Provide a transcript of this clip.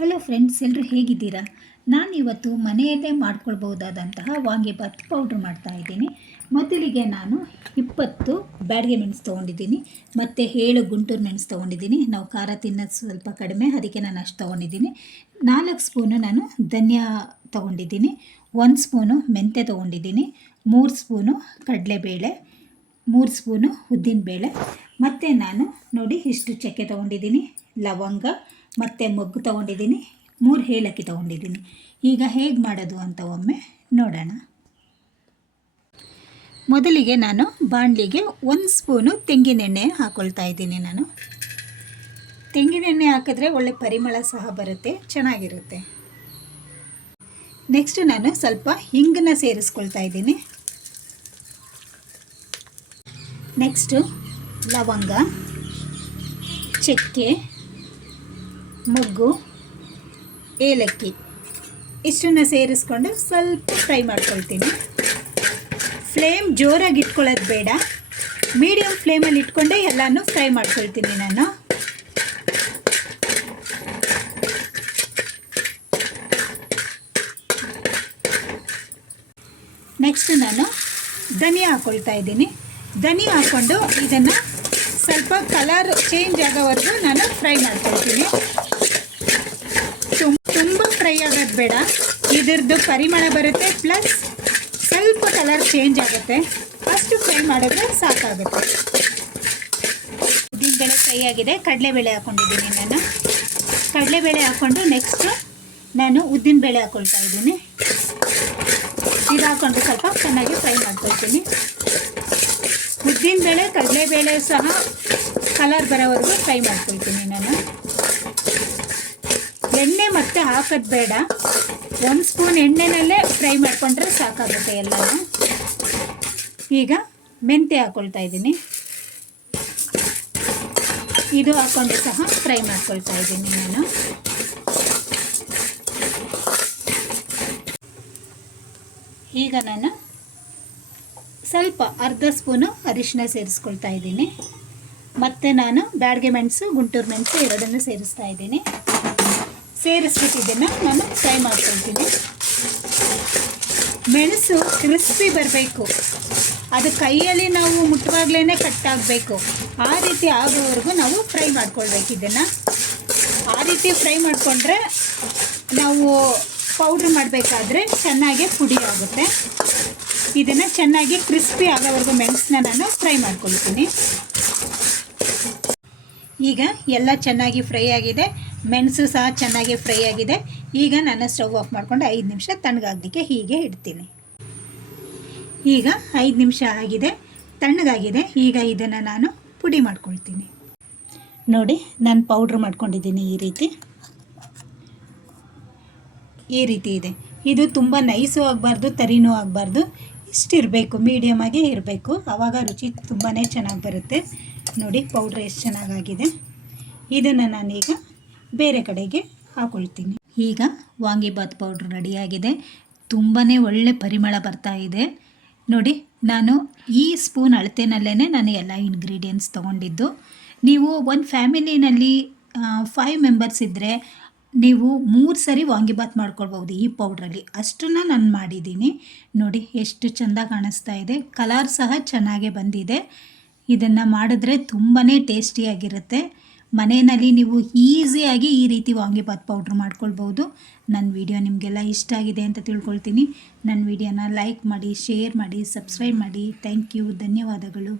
Hello friends, ಎಲ್ಲರೂ ಹೇಗಿದ್ದೀರಾ? ನಾನಿವತ್ತು ಮನೆಯಲ್ಲೇ ಮಾಡ್ಕೊಳ್ಬಹುದಾದಂತಹ ವಾಂಗಿಬಾತ್ ಪೌಡ್ರ್ ಮಾಡ್ತಾಯಿದ್ದೀನಿ. ಮೊದಲಿಗೆ ನಾನು 20 ಬ್ಯಾಡಗೆ ಮೆಣಸು ತೊಗೊಂಡಿದ್ದೀನಿ ಮತ್ತು 7 ಗುಂಟೂರು ಮೆಣಸು ತೊಗೊಂಡಿದ್ದೀನಿ. ನಾವು ಖಾರ ತಿನ್ನೋದು ಸ್ವಲ್ಪ ಕಡಿಮೆ, ಅದಕ್ಕೆ ನಾನು ಅಷ್ಟು ತೊಗೊಂಡಿದ್ದೀನಿ. 4 ಸ್ಪೂನು ನಾನು ಧನಿಯಾ ತೊಗೊಂಡಿದ್ದೀನಿ, 1 ಸ್ಪೂನು ಮೆಂತ್ಯ ತೊಗೊಂಡಿದ್ದೀನಿ, 3 ಸ್ಪೂನು ಕಡಲೆಬೇಳೆ, 3 ಸ್ಪೂನು ಉದ್ದಿನಬೇಳೆ, ಮತ್ತು ನಾನು ನೋಡಿ ಇಷ್ಟು ಚಕ್ಕೆ ತೊಗೊಂಡಿದ್ದೀನಿ, ಲವಂಗ ಮತ್ತು ಮೊಗ್ಗು ತೊಗೊಂಡಿದ್ದೀನಿ, 3 ಏಲಕ್ಕಿ ತೊಗೊಂಡಿದ್ದೀನಿ. ಈಗ ಹೇಗೆ ಮಾಡೋದು ಅಂತ ಒಮ್ಮೆ ನೋಡೋಣ. ಮೊದಲಿಗೆ ನಾನು ಬಾಣಲಿಗೆ 1 ಸ್ಪೂನು ತೆಂಗಿನೆಣ್ಣೆ ಹಾಕ್ಕೊಳ್ತಾ ಇದ್ದೀನಿ. ನಾನು ತೆಂಗಿನೆಣ್ಣೆ ಹಾಕಿದ್ರೆ ಒಳ್ಳೆ ಪರಿಮಳ ಸಹ ಬರುತ್ತೆ, ಚೆನ್ನಾಗಿರುತ್ತೆ. ನೆಕ್ಸ್ಟ್ ನಾನು ಸ್ವಲ್ಪ ಹಿಂಗನ್ನ ಸೇರಿಸ್ಕೊಳ್ತಾ ಇದ್ದೀನಿ. ನೆಕ್ಸ್ಟು ಲವಂಗ, ಚಕ್ಕೆ, ಮೊಗ್ಗು, ಏಲಕ್ಕಿ ಇಷ್ಟನ್ನು ಸೇರಿಸ್ಕೊಂಡು ಸ್ವಲ್ಪ ಫ್ರೈ ಮಾಡ್ಕೊಳ್ತೀನಿ. ಫ್ಲೇಮ್ ಜೋರಾಗಿ ಇಟ್ಕೊಳ್ಳೋದು ಬೇಡ, ಮೀಡಿಯಮ್ ಫ್ಲೇಮಲ್ಲಿ ಇಟ್ಕೊಂಡೆ ಎಲ್ಲನೂ ಫ್ರೈ ಮಾಡ್ಕೊಳ್ತೀನಿ ನಾನು. ನೆಕ್ಸ್ಟ್ ನಾನು ಧನಿಯಾ ಹಾಕ್ಕೊಳ್ತಾ ಇದ್ದೀನಿ. ಧನಿಯಾ ಹಾಕ್ಕೊಂಡು ಇದನ್ನು ಸ್ವಲ್ಪ ಕಲರ್ ಚೇಂಜ್ ಆಗೋವರೆಗೂ ನಾನು ಫ್ರೈ ಮಾಡ್ಕೊಳ್ತೀನಿ. ತುಂಬ ಫ್ರೈ ಆಗೋದು ಬೇಡ, ಇದ್ರದ್ದು ಪರಿಮಳ ಬರುತ್ತೆ, ಪ್ಲಸ್ ಸ್ವಲ್ಪ ಕಲರ್ ಚೇಂಜ್ ಆಗುತ್ತೆ, ಅಷ್ಟು ಫ್ರೈ ಮಾಡಿದ್ರೆ ಸಾಕಾಗುತ್ತೆ. ಉದ್ದಿನಬೇಳೆ ಫ್ರೈ ಆಗಿದೆ, ಕಡಲೆಬೇಳೆ ಹಾಕ್ಕೊಂಡಿದ್ದೀನಿ ನಾನು. ಕಡಲೆಬೇಳೆ ಹಾಕ್ಕೊಂಡು ನೆಕ್ಸ್ಟು ನಾನು ಉದ್ದಿನಬೇಳೆ ಹಾಕ್ಕೊಳ್ತಾ ಇದ್ದೀನಿ. ಇದು ಹಾಕ್ಕೊಂಡು ಸ್ವಲ್ಪ ಚೆನ್ನಾಗಿ ಫ್ರೈ ಮಾಡ್ಕೊಳ್ತೀನಿ. ಉದ್ದಿನಬೇಳೆ ಕಡಲೆಬೇಳೆ ಸಹ ಕಲರ್ ಬರೋವರೆಗೂ ಫ್ರೈ ಮಾಡ್ಕೊಳ್ತೀನಿ ನಾನು. ಎಣ್ಣೆ ಮತ್ತೆ ಹಾಕೋದು ಬೇಡ, 1 ಸ್ಪೂನ್ ಎಣ್ಣೆನಲ್ಲೇ ಫ್ರೈ ಮಾಡಿಕೊಂಡ್ರೆ ಸಾಕಾಗುತ್ತೆ ಎಲ್ಲನೂ. ಈಗ ಮೆಂತ್ಯ ಹಾಕ್ಕೊಳ್ತಾ ಇದ್ದೀನಿ, ಇದು ಹಾಕ್ಕೊಂಡು ಸಹ ಫ್ರೈ ಮಾಡ್ಕೊಳ್ತಾ ಇದ್ದೀನಿ ನಾನು. ಈಗ ನಾನು ಸ್ವಲ್ಪ ಅರ್ಧ ಸ್ಪೂನು ಅರಿಶಿನ ಸೇರಿಸ್ಕೊಳ್ತಾ ಇದ್ದೀನಿ. ಮತ್ತು ನಾನು ಬ್ಯಾಡಗೆ ಮೆಣಸು, ಗುಂಟೂರು ಮೆಣಸು ಎರಡನ್ನೂ ಸೇರಿಸ್ತಾ ಇದ್ದೀನಿ. ಸೇರಿಸ್ಬಿಟ್ಟು ಇದನ್ನು ನಾನು ಫ್ರೈ ಮಾಡ್ಕೊಳ್ತೀನಿ. ಮೆಣಸು ಕ್ರಿಸ್ಪಿ ಬರಬೇಕು, ಅದು ಕೈಯಲ್ಲಿ ನಾವು ಮುಟ್ಟುವಾಗಲೇ ಕಟ್ಟಾಗಬೇಕು, ಆ ರೀತಿ ಆಗೋವರೆಗೂ ನಾವು ಫ್ರೈ ಮಾಡ್ಕೊಳ್ಬೇಕು. ಇದನ್ನು ಆ ರೀತಿ ಫ್ರೈ ಮಾಡಿಕೊಂಡ್ರೆ ನಾವು ಪೌಡ್ರ್ ಮಾಡಬೇಕಾದ್ರೆ ಚೆನ್ನಾಗಿ ಪುಡಿ ಆಗುತ್ತೆ. ಇದನ್ನು ಚೆನ್ನಾಗಿ ಕ್ರಿಸ್ಪಿ ಆಗೋವರೆಗೂ ಮೆಣಸನ್ನ ನಾನು ಫ್ರೈ ಮಾಡ್ಕೊಳ್ತೀನಿ. ಈಗ ಎಲ್ಲ ಚೆನ್ನಾಗಿ ಫ್ರೈ ಆಗಿದೆ, ಮೆಣಸು ಸಹ ಚೆನ್ನಾಗಿ ಫ್ರೈ ಆಗಿದೆ. ಈಗ ನಾನು ಸ್ಟವ್ ಆಫ್ ಮಾಡಿಕೊಂಡು 5 ನಿಮಿಷ ತಣ್ಣಗಾಗಲಿಕ್ಕೆ ಹೀಗೆ ಇಡ್ತೀನಿ. ಈಗ 5 ನಿಮಿಷ ಆಗಿದೆ, ತಣ್ಣಗಾಗಿದೆ. ಈಗ ಇದನ್ನು ನಾನು ಪುಡಿ ಮಾಡ್ಕೊಳ್ತೀನಿ. ನೋಡಿ, ನಾನು ಪೌಡ್ರ್ ಮಾಡ್ಕೊಂಡಿದ್ದೀನಿ. ಈ ರೀತಿ ಇದೆ. ಇದು ತುಂಬ ನೈಸು ಆಗಬಾರ್ದು, ತರಿನೂ ಆಗಬಾರ್ದು, ಇಷ್ಟಿರಬೇಕು, ಮೀಡಿಯಮಾಗೇ ಇರಬೇಕು. ಆವಾಗ ರುಚಿ ತುಂಬಾ ಚೆನ್ನಾಗಿ ಬರುತ್ತೆ. ನೋಡಿ ಪೌಡ್ರ್ ಎಷ್ಟು ಚೆನ್ನಾಗಾಗಿದೆ. ಇದನ್ನು ನಾನೀಗ ಬೇರೆ ಕಡೆಗೆ ಹಾಕ್ಕೊಳ್ತೀನಿ. ಈಗ ವಾಂಗಿಬಾತ್ ಪೌಡ್ರ್ ರೆಡಿಯಾಗಿದೆ, ತುಂಬಾ ಒಳ್ಳೆ ಪರಿಮಳ ಬರ್ತಾ ಇದೆ. ನೋಡಿ, ನಾನು ಈ ಸ್ಪೂನ್ ಅಳತೆನಲ್ಲೇ ನಾನು ಎಲ್ಲ ಇಂಗ್ರೀಡಿಯೆಂಟ್ಸ್ ತೊಗೊಂಡಿದ್ದು. ನೀವು ಒಂದು ಫ್ಯಾಮಿಲಿನಲ್ಲಿ 5 ಮೆಂಬರ್ಸ್ ಇದ್ದರೆ ನೀವು 3 ಸರಿ ವಾಂಗಿಬಾತ್ ಮಾಡ್ಕೊಳ್ಬೋದು ಈ ಪೌಡ್ರಲ್ಲಿ. ಅಷ್ಟನ್ನು ನಾನು ಮಾಡಿದ್ದೀನಿ. ನೋಡಿ ಎಷ್ಟು ಚೆಂದ ಕಾಣಿಸ್ತಾ ಇದೆ, ಕಲರ್ ಸಹ ಚೆನ್ನಾಗೇ ಬಂದಿದೆ. ಇದನ್ನು ಮಾಡಿದ್ರೆ ತುಂಬಾ ಟೇಸ್ಟಿಯಾಗಿರುತ್ತೆ. ಮನೆಯಲ್ಲಿ ನೀವು ಈಸಿಯಾಗಿ ಈ ರೀತಿ ವಾಂಗಿಬಾತ್ ಪೌಡ್ರ್ ಮಾಡ್ಕೊಳ್ಬೋದು. ನನ್ನ ವಿಡಿಯೋ ನಿಮಗೆಲ್ಲ ಇಷ್ಟ ಆಗಿದೆ ಅಂತ ತಿಳ್ಕೊಳ್ತೀನಿ. ನನ್ನ ವಿಡಿಯೋನ ಲೈಕ್ ಮಾಡಿ, ಶೇರ್ ಮಾಡಿ, ಸಬ್ಸ್ಕ್ರೈಬ್ ಮಾಡಿ. ಥ್ಯಾಂಕ್ ಯು, ಧನ್ಯವಾದಗಳು.